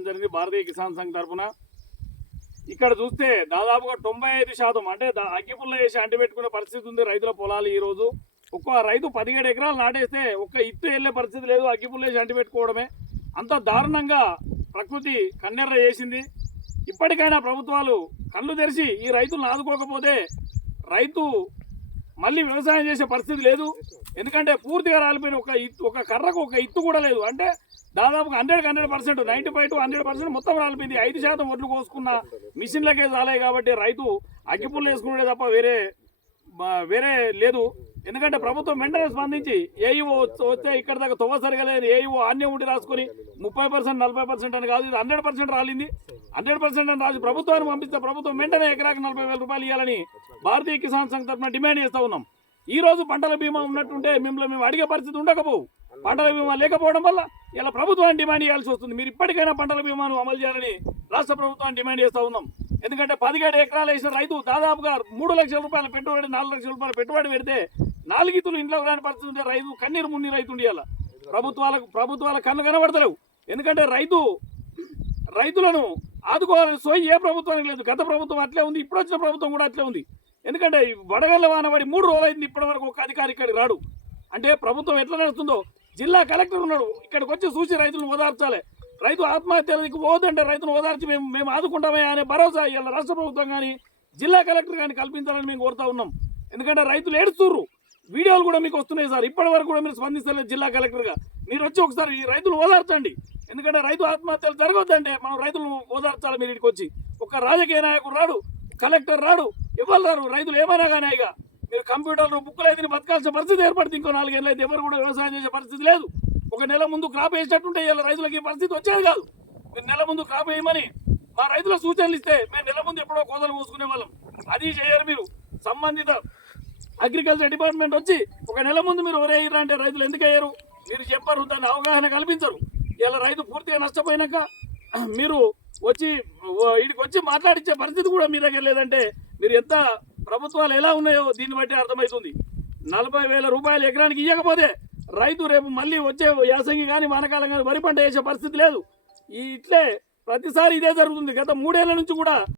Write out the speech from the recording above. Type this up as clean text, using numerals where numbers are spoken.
రావడం జరిగింది భారతీయ కిసాన్ సంఘ్ తరఫున. ఇక్కడ చూస్తే దాదాపుగా 95% అంటే అగ్గిపుల్ల వేసి అంటిపెట్టుకునే పరిస్థితి ఉంది రైతుల పొలాలు. ఈ రోజు ఒక్క రైతు 17 ఎకరాలు నాటేస్తే ఒక్క ఇత్తు వెళ్ళే పరిస్థితి లేదు, అగ్గిపుల్ల వేసి అంటిపెట్టుకోవడమే. అంత దారుణంగా ప్రకృతి కన్నెర్ర చేసింది. ఇప్పటికైనా ప్రభుత్వాలు కళ్ళు తెరిచి ఈ రైతులను ఆదుకోకపోతే రైతు మళ్ళీ వ్యవసాయం చేసే పరిస్థితి లేదు. ఎందుకంటే పూర్తిగా రాలిపోయిన ఒక కర్రకు ఒక ఇత్తు కూడా లేదు. అంటే దాదాపుగా 100% 95 to 100% మొత్తం రాలిపోయింది. 5% ఒడ్లు కోసుకున్న మిషన్లకే చాలాయి. కాబట్టి రైతు అగ్గిపుల్ల వేసుకునే తప్ప వేరే లేదు. ఎందుకంటే ప్రభుత్వం వెంటనే స్పందించి ఏఈఓ వస్తే ఇక్కడ దాకా తొవ్వ సరిగా లేదు, ఏఈఓ ఆన్యం ఉండి రాసుకొని 30% 40% అని కాదు, ఇది 100% రాలింది. 100% అని రాసి ప్రభుత్వాన్ని పంపిస్తే ప్రభుత్వం వెంటనే ఎకరాకి 40,000 రూపాయలు ఇవ్వాలని భారతీయ కిసాన్ సంఘ్ తరఫున డిమాండ్ చేస్తూ ఉన్నాం. ఈ రోజు పంటల బీమా ఉన్నట్టుంటే మిమ్మల్ని మేము అడిగే పరిస్థితి ఉండకపోవు. పంటల బీమా లేకపోవడం వల్ల ఇలా ప్రభుత్వాన్ని డిమాండ్ చేయాల్సి వస్తుంది. మీరు ఇప్పటికైనా పంటల బీమాను అమలు చేయాలని రాష్ట్ర ప్రభుత్వాన్ని డిమాండ్ చేస్తూ ఉన్నాం. ఎందుకంటే 17 ఎకరాలు వేసిన రైతు దాదాపుగా 3 లక్షల రూపాయల పెట్టుబడి 4 లక్షల రూపాయల పెట్టుబడి పెడితే 4 ఇతులు ఇంట్లో రాని పరిస్థితి ఉంటే రైతు కన్నీరు మున్ని రైతు ఉండాల. ప్రభుత్వాల కన్ను కనబడతలేవు. ఎందుకంటే రైతులను ఆదుకోవాలని సోయి ఏ ప్రభుత్వానికి లేదు. గత ప్రభుత్వం అట్లే ఉంది, ఇప్పుడు వచ్చిన ప్రభుత్వం కూడా అట్లే ఉంది. ఎందుకంటే వడగళ్ళ వానబడి 3 రోజులు అయింది, ఇప్పటి వరకు ఒక అధికారి ఇక్కడికి రాడు. అంటే ప్రభుత్వం ఎట్లా నడుస్తుందో జిల్లా కలెక్టర్ ఉన్నాడు, ఇక్కడికి వచ్చి చూసి రైతులను ఓదార్చాలి. రైతు ఆత్మహత్యలకు పోదంటే రైతును ఓదార్చి మేము ఆదుకుంటామే అనే భరోసా ఇలా రాష్ట్ర ప్రభుత్వం కానీ జిల్లా కలెక్టర్ కానీ కల్పించాలని మేము కోరుతా ఉన్నాం. ఎందుకంటే రైతులు ఏడుస్తుర్రు, వీడియోలు కూడా మీకు వస్తున్నాయి సార్. ఇప్పటి వరకు కూడా మీరు స్పందిస్తలేదు జిల్లా కలెక్టర్గా. మీరు వచ్చి ఒకసారి ఈ రైతులు ఓదార్చండి. ఎందుకంటే రైతు ఆత్మహత్యలు జరగొద్దంటే మనం రైతులను ఓదార్చాలి. మీరు ఇక్కడికి వచ్చి ఒక రాజకీయ నాయకుడు రాడు, కలెక్టర్ రాడు, ఎవరు రారు. రైతులు ఏమైనా కానీ ఇక మీరు కంప్యూటర్లు బుక్కులు అయితే బతకాల్సిన పరిస్థితి ఏర్పడుతుంది. ఇంకో 4 ఏళ్ళు అయితే ఎవరు కూడా వ్యవసాయం చేసే పరిస్థితి లేదు. ఒక నెల ముందు క్రాప్ వేసేటట్టుంటే ఇలా రైతులకి ఈ పరిస్థితి వచ్చేది కాదు. మీరు నెల ముందు క్రాప్ వేయమని మా రైతుల సూచనలు ఇస్తే మేము నెల ముందు ఎప్పుడో కోతలు పోసుకునే వాళ్ళం. అది చేయరు మీరు. సంబంధిత అగ్రికల్చర్ డిపార్ట్మెంట్ వచ్చి ఒక నెల ముందు మీరు ఎవరు అంటే రైతులు ఎందుకు అయ్యారు మీరు చెప్పరు, దాన్ని అవగాహన కల్పించరు. ఇలా రైతు పూర్తిగా నష్టపోయినాక మీరు వీడికి వచ్చి మాట్లాడించే పరిస్థితి కూడా మీ దగ్గర లేదంటే మీరు ఎంత ప్రభుత్వాలు ఎలా ఉన్నాయో దీన్ని బట్టి అర్థమవుతుంది. 40,000 రూపాయలు ఎకరానికి ఇవ్వకపోతే రైతు రేపు మళ్ళీ వచ్చే యాసంగి కానీ వానకాలం కానీ వరి పంట వేసే పరిస్థితి లేదు. ఇట్లే ప్రతిసారి ఇదే జరుగుతుంది. గత 3 ఏళ్ల నుంచి కూడా